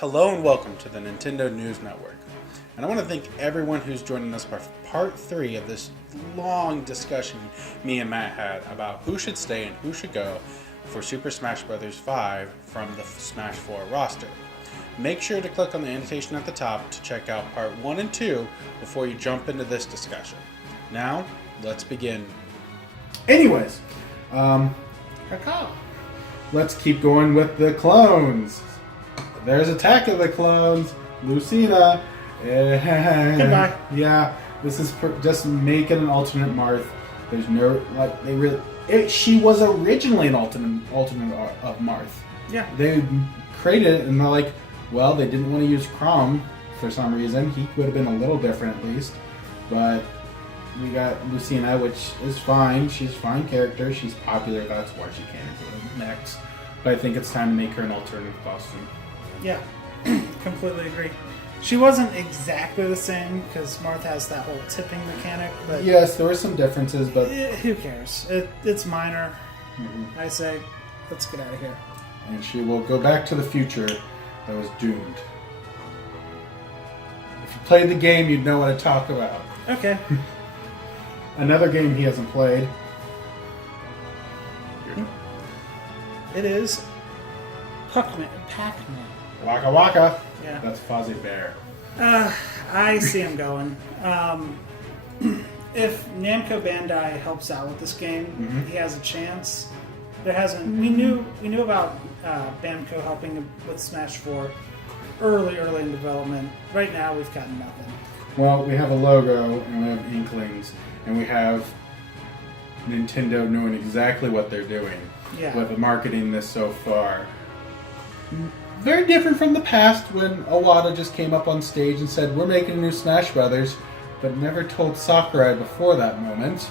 Hello and welcome to the Nintendo News Network. And I want to thank everyone who's joining us for part 3 of this long discussion me and Matt had about who should stay and who should go for Super Smash Bros. 5 from the Smash 4 roster. Make sure to click on the annotation at the top to check out part 1 and 2 before you jump into this discussion. Now, let's begin. Anyways, let's keep going with the clones. There's Attack of the Clones, Lucina. Goodbye. Yeah, this is just making an alternate Marth. There's no she was originally an alternate of Marth. Yeah. They created it and they're like, well, they didn't want to use Chrom for some reason. He would have been a little different at least, but we got Lucina, which is fine. She's a fine character. She's popular. That's why she came into the next. But I think it's time to make her an alternative costume. Yeah, completely agree. She wasn't exactly the same because Marth has that whole tipping mechanic, but yes, there were some differences, but who cares? It's minor. Mm-hmm. I say, let's get out of here. And she will go back to the future that was doomed. If you played the game, you'd know what I talk about. Okay. Another game he hasn't played. It is Pac-Man. Waka Waka. Yeah. That's Fozzie Bear. I see him going. If Namco Bandai helps out with this game, he has a chance. There hasn't. We knew about Namco helping with Smash 4 early in development. Right now, we've gotten nothing. Well, we have a logo and we have Inklings and we have Nintendo knowing exactly what they're doing with marketing this so far. Very different from the past when Iwata just came up on stage and said, we're making a new Smash Brothers, but never told Sakurai before that moment.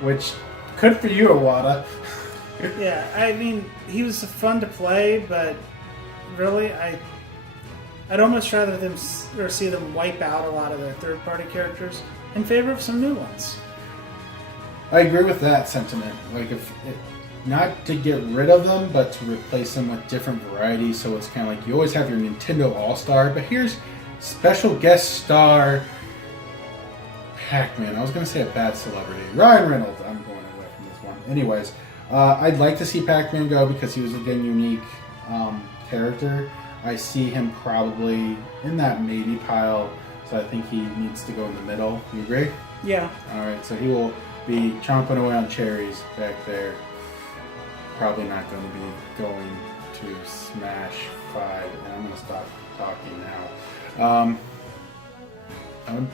Which, good for you, Iwata. Yeah, I mean, he was fun to play, but really, I'd almost rather see them wipe out a lot of their third-party characters in favor of some new ones. I agree with that sentiment. Like, not to get rid of them, but to replace them with different varieties. So it's kind of like you always have your Nintendo All-Star, but here's special guest star Pac-Man. I was going to say a bad celebrity. Ryan Reynolds. I'm going away from this one. Anyways, I'd like to see Pac-Man go because he was, again, unique character. I see him probably in that maybe pile, so I think he needs to go in the middle. You agree? Yeah. Alright, so he will be chomping away on cherries back there. Probably not going to be going to Smash 5, and I'm going to stop talking now. I'm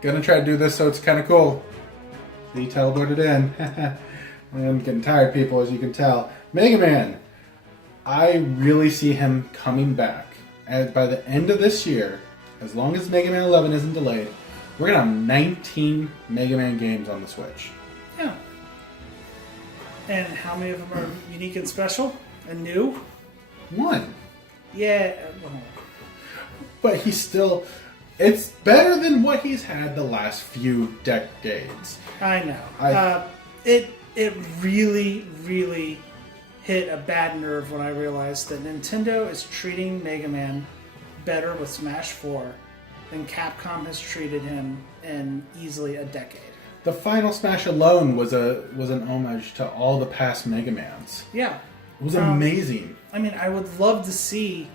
going to try to do this so it's kind of cool. He teleported in. I'm getting tired, people, as you can tell. Mega Man. I really see him coming back. And by the end of this year, as long as Mega Man 11 isn't delayed, we're going to have 19 Mega Man games on the Switch. Yeah. And how many of them are unique and special and new? One. Yeah. Well, but he's still... It's better than what he's had the last few decades. I know. It really, really hit a bad nerve when I realized that Nintendo is treating Mega Man better with Smash 4 than Capcom has treated him in easily a decade. The final Smash alone was an homage to all the past Mega Mans. Yeah. It was amazing. I mean, I would love to see,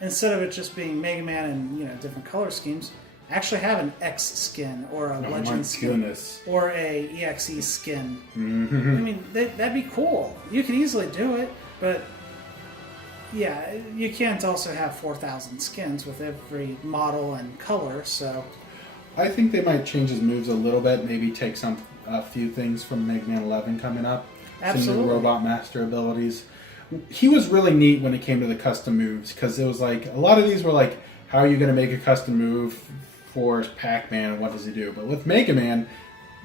instead of it just being Mega Man and different color schemes, actually have an X skin or a Legend skin. Goodness. Or a EXE skin. Mm-hmm. I mean, that'd be cool. You could easily do it, but yeah, you can't also have 4,000 skins with every model and color, so... I think they might change his moves a little bit, maybe take a few things from Mega Man 11 coming up. Absolutely. Some new Robot Master abilities. He was really neat when it came to the custom moves, because it was like, a lot of these were like, how are you going to make a custom move for Pac-Man and what does he do? But with Mega Man,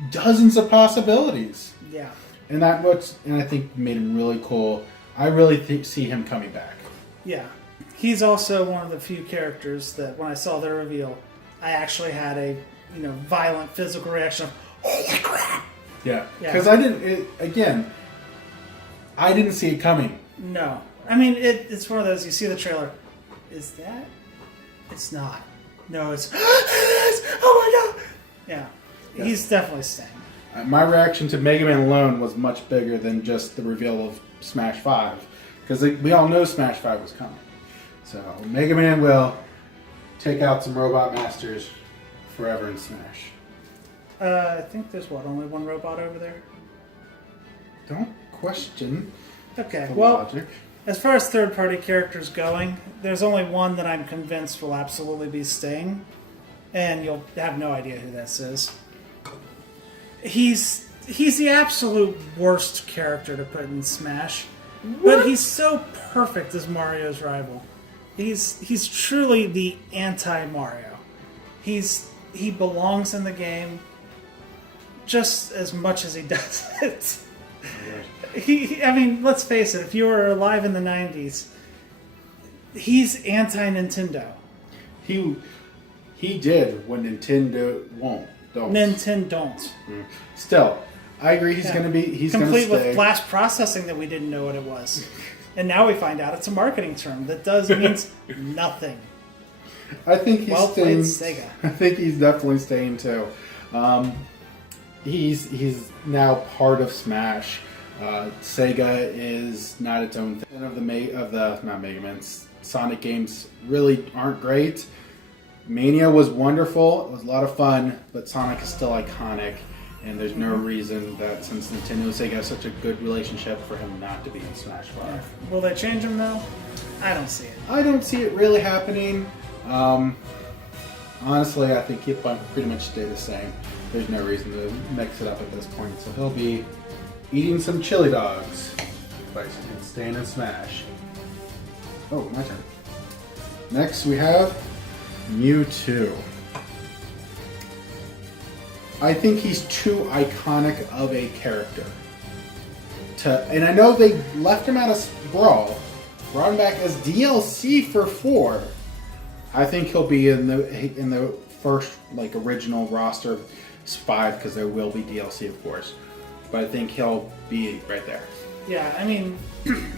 dozens of possibilities. Yeah. And I think made him really cool. I really see him coming back. Yeah. He's also one of the few characters that when I saw their reveal, I actually had a violent physical reaction of, holy crap! Yeah. Because I didn't see it coming. No. I mean, it's one of those, you see the trailer, is that? It's not. No, it's. Oh my god! Yeah, he's definitely staying. My reaction to Mega Man alone was much bigger than just the reveal of Smash 5. Because we all know Smash 5 was coming. So Mega Man will take out some Robot Masters forever in Smash. I think there's only one robot over there? Don't question Okay, the well, logic. as far as third-party characters going, there's only one that I'm convinced will absolutely be staying. And you'll have no idea who this is. He's the absolute worst character to put in Smash. But he's so perfect as Mario's rival. He's truly the anti-Mario. He belongs in the game just as much as he does it. I mean, let's face it, if you were alive in the 90s, he's anti-Nintendo. He did what Nintendo don't. Nintendo don't. Still, I agree he's going to be... He's complete gonna stay. with flash processing that we didn't know what it was. And now we find out it's a marketing term that means nothing. I think he's well staying. played, Sega. I think he's definitely staying too. He's now part of Smash. Sega is not its own thing. Of the not Mega Man, Sonic games really aren't great. Mania was wonderful. It was a lot of fun, but Sonic is still iconic, and there's no reason that since Nintendo and Sega have such a good relationship for him not to be in Smash 5. Will they change him though? I don't see it. I don't see it really happening. Honestly, I think he'll pretty much stay the same. There's no reason to mix it up at this point. So he'll be eating some chili dogs and staying in Smash. Oh, my turn. Next we have Mewtwo. I think he's too iconic of a character. And I know they left him out of Brawl, brought him back as DLC for 4. I think he'll be in the first original roster of 5 because there will be DLC, of course. But I think he'll be right there. Yeah, I mean,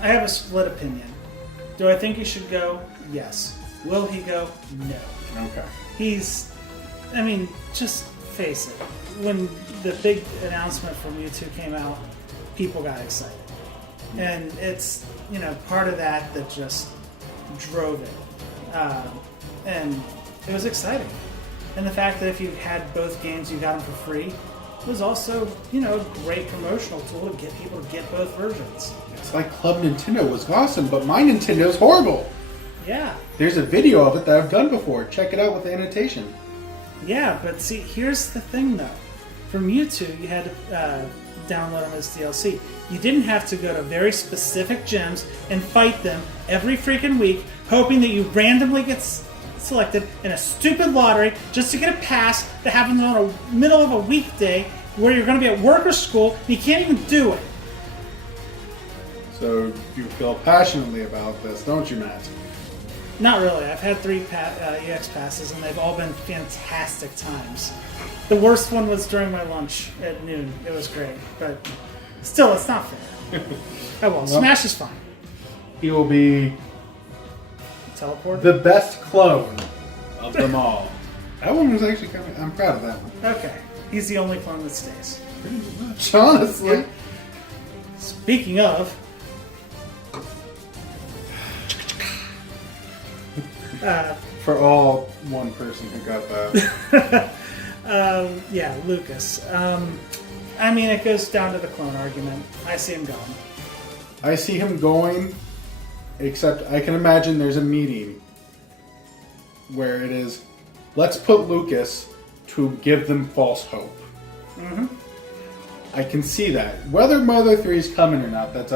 I have a split opinion. Do I think he should go? Yes. Will he go? No. Okay. Just face it. When the big announcement for Mewtwo came out, people got excited. And it's, part of that just drove it. And it was exciting. And the fact that if you had both games, you got them for free, was also, a great promotional tool to get people to get both versions. It's like Club Nintendo was awesome, but my Nintendo's horrible. Yeah. There's a video of it that I've done before. Check it out with the annotation. Yeah, but see, here's the thing though. For Mewtwo, you had to download them as DLC. You didn't have to go to very specific gyms and fight them every freaking week, hoping that you randomly get selected in a stupid lottery just to get a pass that happens on a middle of a weekday where you're going to be at work or school and you can't even do it. So you feel passionately about this, don't you, Matt? Not really. I've had 3 EX passes and they've all been fantastic times. The worst one was during my lunch at noon. It was great, but still, it's not fair. Oh well, Smash is fine. He will be Teleport? the best clone of them all. That one was actually I'm proud of that one. Okay. He's the only clone that stays. Pretty much, honestly. Yeah. Speaking of... For all one person who got that. yeah, Lucas. It goes down to the clone argument. I see him going. I see him going, except I can imagine there's a meeting where it is, let's put Lucas to give them false hope. Mm-hmm. I can see that. Whether Mother 3 is coming or not, that's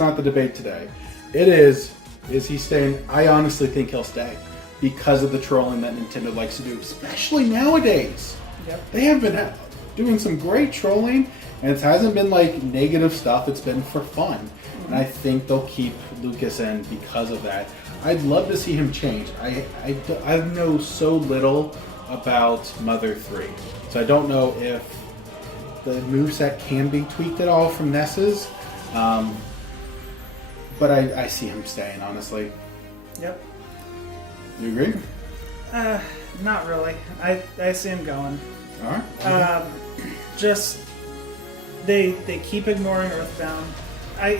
not the debate today. It is he staying? I honestly think he'll stay because of the trolling that Nintendo likes to do, especially nowadays. Yep. They have been doing some great trolling, and it hasn't been negative stuff. It's been for fun. Mm-hmm. And I think they'll keep Lucas in because of that. I'd love to see him change. I know so little about Mother 3, so I don't know if the moveset can be tweaked at all from NES's. But I see him staying, honestly. Yep. You agree? Not really. I see him going. All right. Just they keep ignoring Earthbound.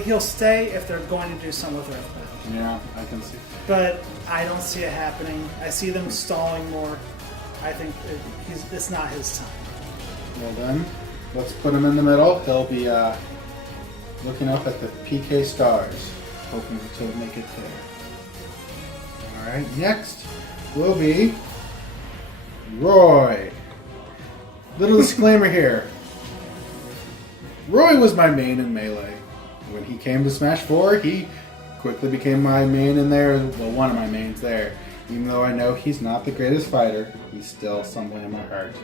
He'll stay if they're going to do something with Earthbound. Yeah, I can see. But I don't see it happening. I see them stalling more. I think it's not his time. Well then, let's put him in the middle. He'll be looking up at the PK stars, hoping to make it there. All right. Next will be Roy. Little disclaimer here. Roy was my main in Melee. When he came to Smash 4, he quickly became my main in there. Well, one of my mains there. Even though I know he's not the greatest fighter, he's still somewhere in my heart.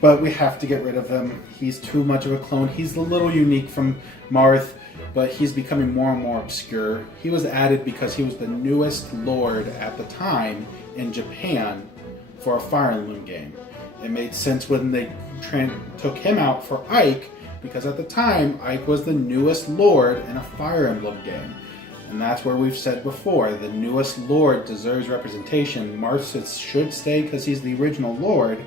But we have to get rid of him. He's too much of a clone. He's a little unique from Marth, but he's becoming more and more obscure. He was added because he was the newest Lord at the time in Japan for a Fire Emblem game. It made sense when they took him out for Ike, because at the time, Ike was the newest Lord in a Fire Emblem game. And that's where we've said before, the newest Lord deserves representation. Marth should stay because he's the original Lord.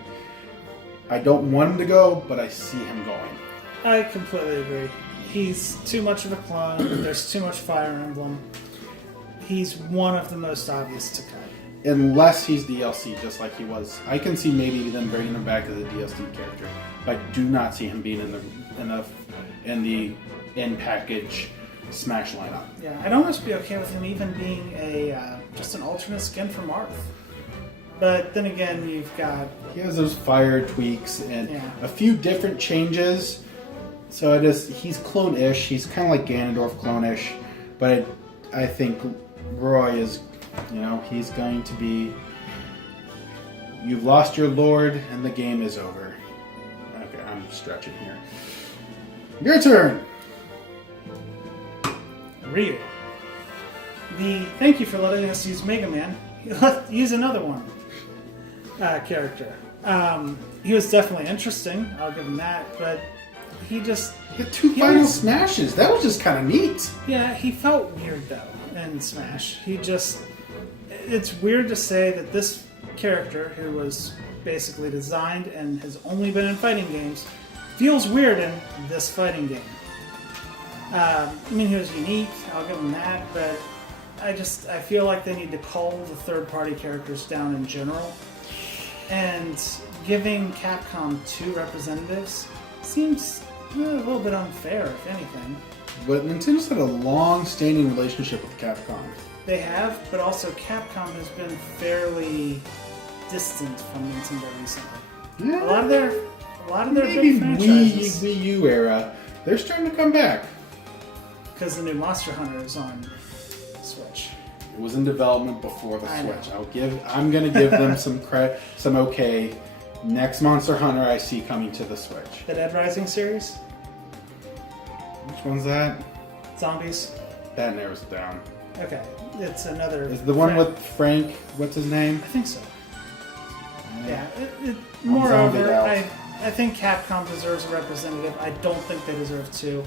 I don't want him to go, but I see him going. I completely agree. He's too much of a clone. There's too much Fire Emblem. He's one of the most obvious to cut. Unless he's DLC, just like he was. I can see maybe them bringing him back as a DLC character. But I do not see him being in the in-package Smash lineup. Yeah, I'd almost be okay with him even being just an alternate skin for Marth. But then again, you've got... He has those fire tweaks and a few different changes. So he's clone-ish. He's kind of like Ganondorf clone-ish. But I think Roy is, he's going to be... You've lost your Lord and the game is over. Okay, I'm stretching here. Your turn! Ryu. Thank you for letting us use Mega Man. Let's use another one. Character. He was definitely interesting, I'll give him that, but he just... He had two final smashes. That was just kind of neat. Yeah, he felt weird, though, in Smash. It's weird to say that this character, who was basically designed and has only been in fighting games, feels weird in this fighting game. He was unique, I'll give him that, but I feel like they need to cull the third-party characters down in general. And giving Capcom 2 representatives seems a little bit unfair, if anything. But Nintendo's had a long-standing relationship with Capcom. They have, but also Capcom has been fairly distant from Nintendo recently. Yeah. A lot of their maybe big franchises. Wii U era, they're starting to come back. Because the new Monster Hunter is on Switch. It was in development before the Switch. I'm gonna give them some credit, some okay. Next Monster Hunter I see coming to the Switch. The Dead Rising series? Which one's that? Zombies? That narrows it down. Okay, it's another... Is the one with Frank, what's his name? I think so. Yeah, moreover, I think Capcom deserves a representative. I don't think they deserve two.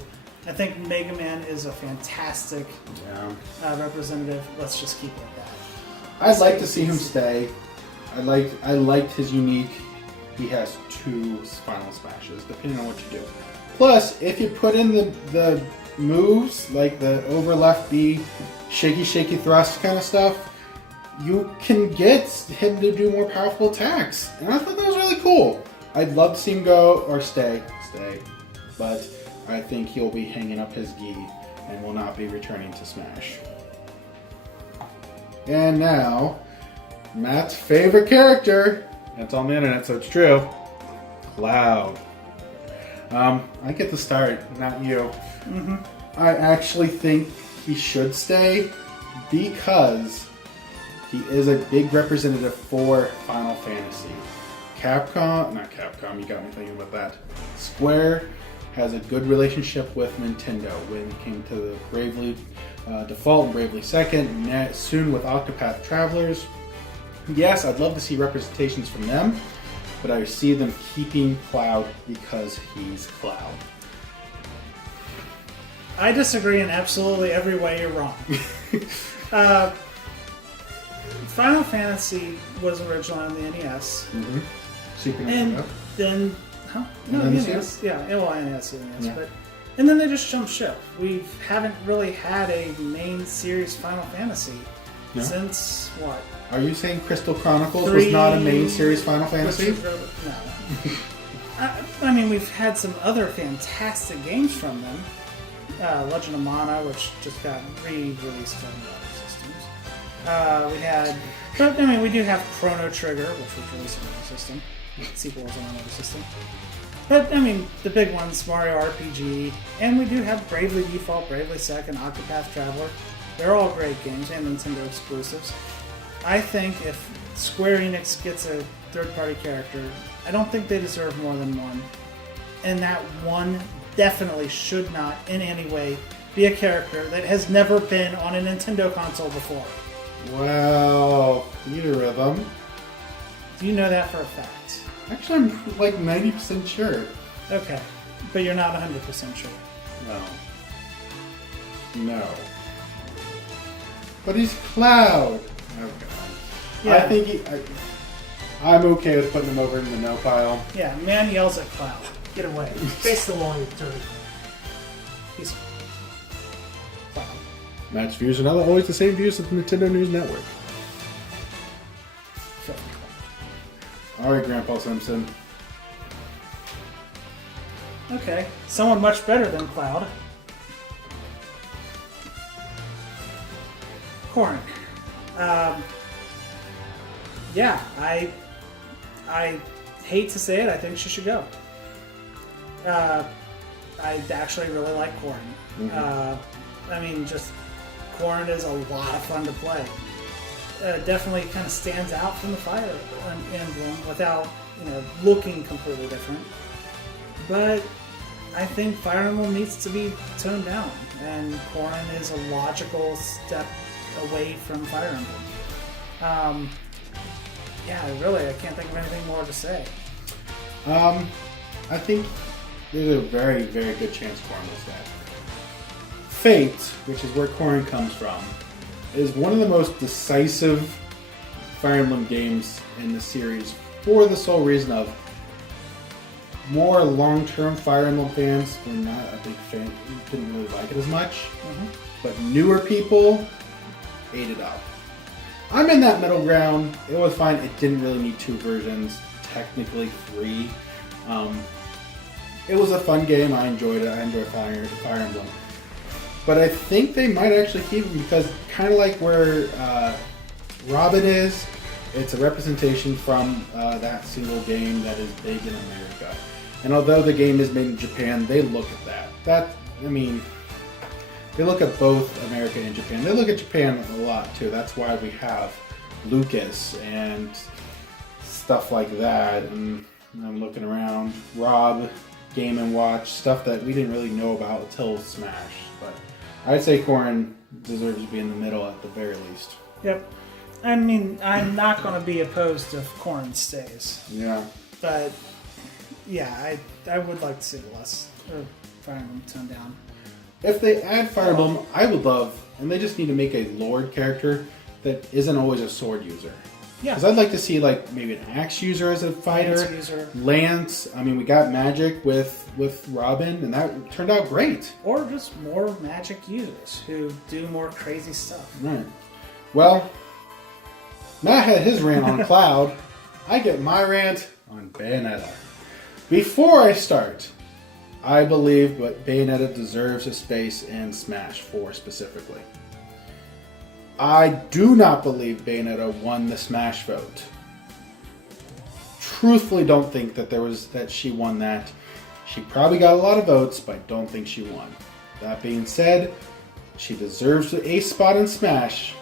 I think Mega Man is a fantastic representative. Let's just keep it at that. I'd like to see him stay. I liked his unique. He has two final smashes, depending on what you do. Plus, if you put in the moves, like the over left B, shaky thrust kind of stuff, you can get him to do more powerful attacks. And I thought that was really cool. I'd love to see him go or stay. But I think he'll be hanging up his gi and will not be returning to Smash. And now, Matt's favorite character. It's on the internet, so it's true. Cloud. I get the start, not you. Mm-hmm. I actually think he should stay because he is a big representative for Final Fantasy. Not Capcom, you got me thinking about that. Square has a good relationship with Nintendo when it came to the Bravely Default and Bravely Second, soon with Octopath Travelers. Yes, I'd love to see representations from them, but I see them keeping Cloud because he's Cloud. I disagree in absolutely every way you're wrong. Final Fantasy was originally on the NES. Mm-hmm. Super And Nintendo. then, huh? No, And the then NES. Yeah, well, NES, Yeah. but and then they just jumped ship. We haven't really had a main series Final Fantasy No? since what? Are you saying Crystal Chronicles was not a main series Final Fantasy? No. I mean, we've had some other fantastic games from them. Legend of Mana, which just got re-released on the other systems. We had, but I mean, we do have Chrono Trigger, which was released on another system. The sequel was on another system. But I mean, the big ones, Mario RPG, and we do have Bravely Default, Bravely Second, Octopath Traveler. They're all great games and Nintendo exclusives. I think if Square Enix gets a third-party character, I don't think they deserve more than one. And that one definitely should not in any way be a character that has never been on a Nintendo console before. Well, either of them. Do you know that for a fact? Actually, I'm like 90% sure. Okay, but you're not 100% sure. No. But he's Cloud. Oh god. Yeah. I think I'm okay with putting him over in the no pile. Yeah, man yells at Cloud. Get away. Face the wall, you turd. He's Cloud. Match views are not always the same views as the Nintendo News Network. Filthy Cloud. Alright, Grandpa Simpson. Okay, someone much better than Cloud. Corrin. Yeah, I hate to say it, I think she should go. I actually really like Corrin. Mm-hmm. I mean, just Corrin is a lot of fun to play. Definitely kind of stands out from the Fire Emblem without, looking completely different. But I think Fire Emblem needs to be toned down, and Corrin is a logical step away from Fire Emblem. Yeah, really, I can't think of anything more to say. I think there's a very, very good chance Corrin will stay. Fate, which is where Corrin comes from, is one of the most decisive Fire Emblem games in the series for the sole reason of more long-term Fire Emblem fans were not a big fan, didn't really like it as much, but newer people ate it up. I'm in that middle ground. It was fine. It didn't really need 2 versions, technically 3. It was a fun game. I enjoyed it. I enjoyed Fire Emblem. But I think they might actually keep it because kind of like where Robin is, it's a representation from that single game that is big in America. And although the game is made in Japan, they look at that. They look at both America and Japan. They look at Japan a lot too. That's why we have Lucas and stuff like that. And I'm looking around, Rob, Game & Watch, stuff that we didn't really know about until Smash. But I'd say Corrin deserves to be in the middle at the very least. Yep. I mean, I'm not going to be opposed if Corrin stays. Yeah. But, yeah, I would like to see less, or Fire Emblem toned down. If they add Fire Emblem, I would love, and they just need to make a Lord character that isn't always a sword user. Yeah. Because I'd like to see like maybe an axe user as a fighter. Lance user. Lance. I mean, we got magic with Robin, and that turned out great. Or just more magic users who do more crazy stuff. Right. Well, Matt had his rant on Cloud. I get my rant on Bayonetta. Before I start, I believe that Bayonetta deserves a space in Smash 4 specifically. I do not believe Bayonetta won the Smash vote. Truthfully, don't think that she won that. She probably got a lot of votes, but I don't think she won. That being said, she deserves a spot in Smash.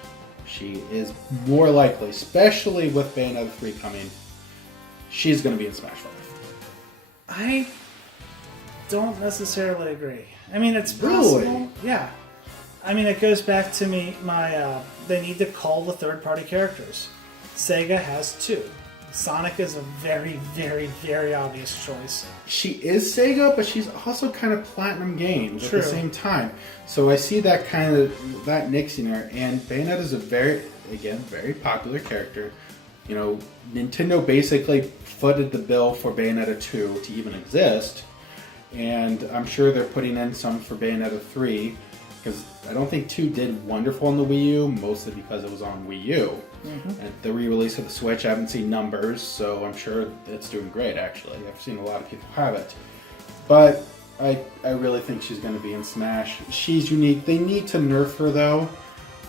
She is more likely, especially with Bayonetta 3 coming, she's going to be in Smash 5. I don't necessarily agree. I mean, it's possible. Really? Yeah. I mean, it goes back to they need to call the third-party characters. Sega has 2. Sonic is a very, very, very obvious choice. She is Sega, but she's also kind of Platinum Games at the same time. So I see that kind of that mixing her. And Bayonetta again, very popular character. You know, Nintendo basically footed the bill for Bayonetta 2 to even exist, and I'm sure they're putting in some for Bayonetta 3, because I don't think 2 did wonderful on the Wii U, mostly because it was on Wii U. And the re-release of the Switch, I haven't seen numbers, so I'm sure it's doing great, actually. I've seen a lot of people have it. But I really think she's going to be in Smash. She's unique. They need to nerf her, though.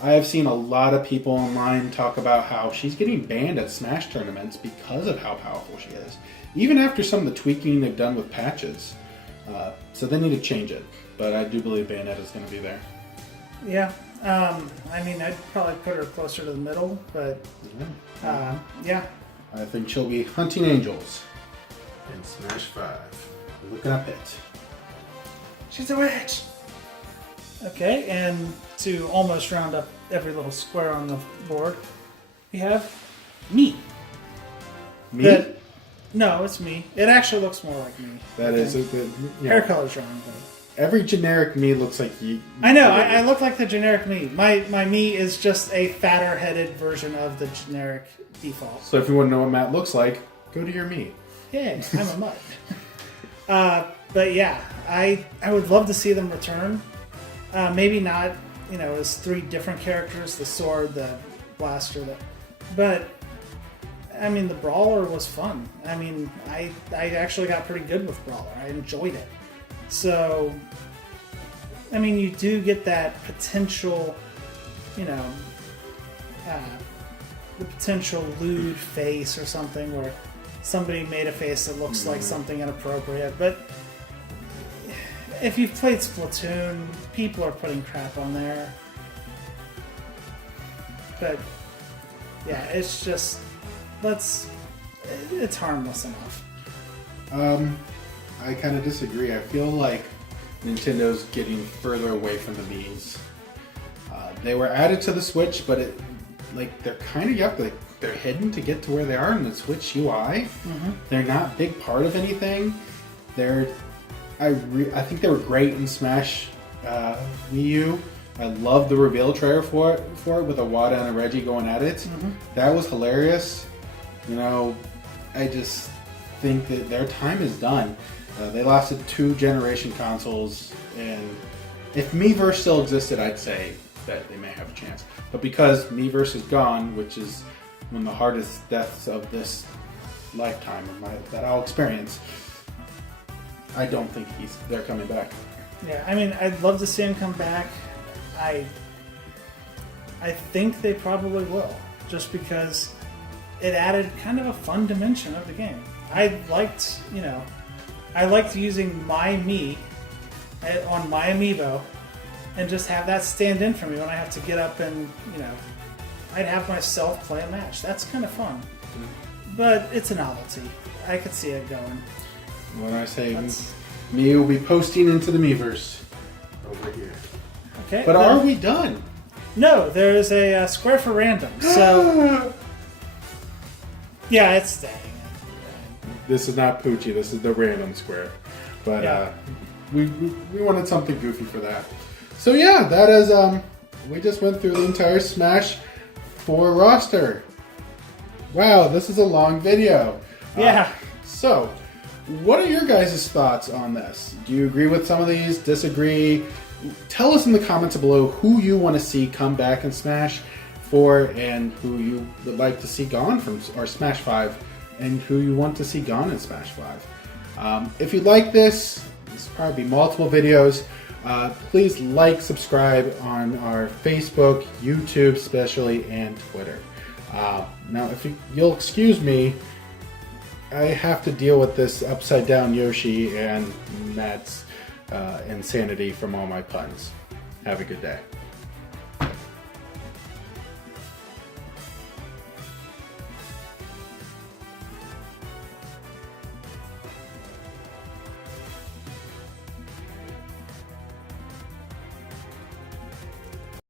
I have seen a lot of people online talk about how she's getting banned at Smash tournaments because of how powerful she is. Even after some of the tweaking they've done with patches. So they need to change it. But I do believe Bayonetta is going to be there. Yeah. I mean, I'd probably put her closer to the middle, but yeah. I think she'll be hunting angels in Smash 5. Looking up it. She's a witch! Okay, and to almost round up every little square on the board, we have me. Me? No, it's me. It actually looks more like me. That is a good... Yeah. Hair color's wrong, but... Every generic me looks like you. I know, I look like the generic me. My me is just a fatter-headed version of the generic default. So if you want to know what Matt looks like, go to your me. Yeah, I'm a mutt. But yeah, I would love to see them return. Maybe not, as 3 different characters, the sword, the blaster, but I mean, the brawler was fun. I mean, I actually got pretty good with brawler. I enjoyed it. So, I mean, you do get that potential, the potential lewd face or something where somebody made a face that looks like something inappropriate, but if you've played Splatoon, people are putting crap on there. But yeah, it's just it's harmless enough. I kind of disagree. I feel like Nintendo's getting further away from the memes. They were added to the Switch, but they're kind of they're hidden to get to where they are in the Switch UI. They're not a big part of anything. I think they were great in Smash Wii U. I love the reveal trailer for it with Iwata and a Reggie going at it. That was hilarious. I just think that their time is done. They lasted 2 generation consoles, and if Miiverse still existed, I'd say that they may have a chance. But because Miiverse is gone, which is one of the hardest deaths of this lifetime that I'll experience, I don't think they're coming back. Yeah, I mean, I'd love to see him come back. I think they probably will, just because it added kind of a fun dimension of the game. I liked using my me on my amiibo and just have that stand in for me when I have to get up and, I'd have myself play a match. That's kind of fun. But it's a novelty. I could see it going. When I say me will be posting into the Miiverse over here. Okay. But are we done? No, there's a square for random. So yeah, it's staying. This is not Poochie. This is the random square. But yeah. We wanted something goofy for that. So yeah, that is we just went through the entire Smash 4 roster. Wow, this is a long video. Yeah. So, what are your guys' thoughts on this? Do you agree with some of these? Disagree? Tell us in the comments below who you want to see come back in Smash 4 and who you would like to see gone from or Smash 5 and who you want to see gone in Smash 5. If you like this will probably be multiple videos. Please like, subscribe on our Facebook, YouTube especially, and Twitter. Now, if you'll excuse me, I have to deal with this upside down Yoshi and Matt's insanity from all my puns. Have a good day.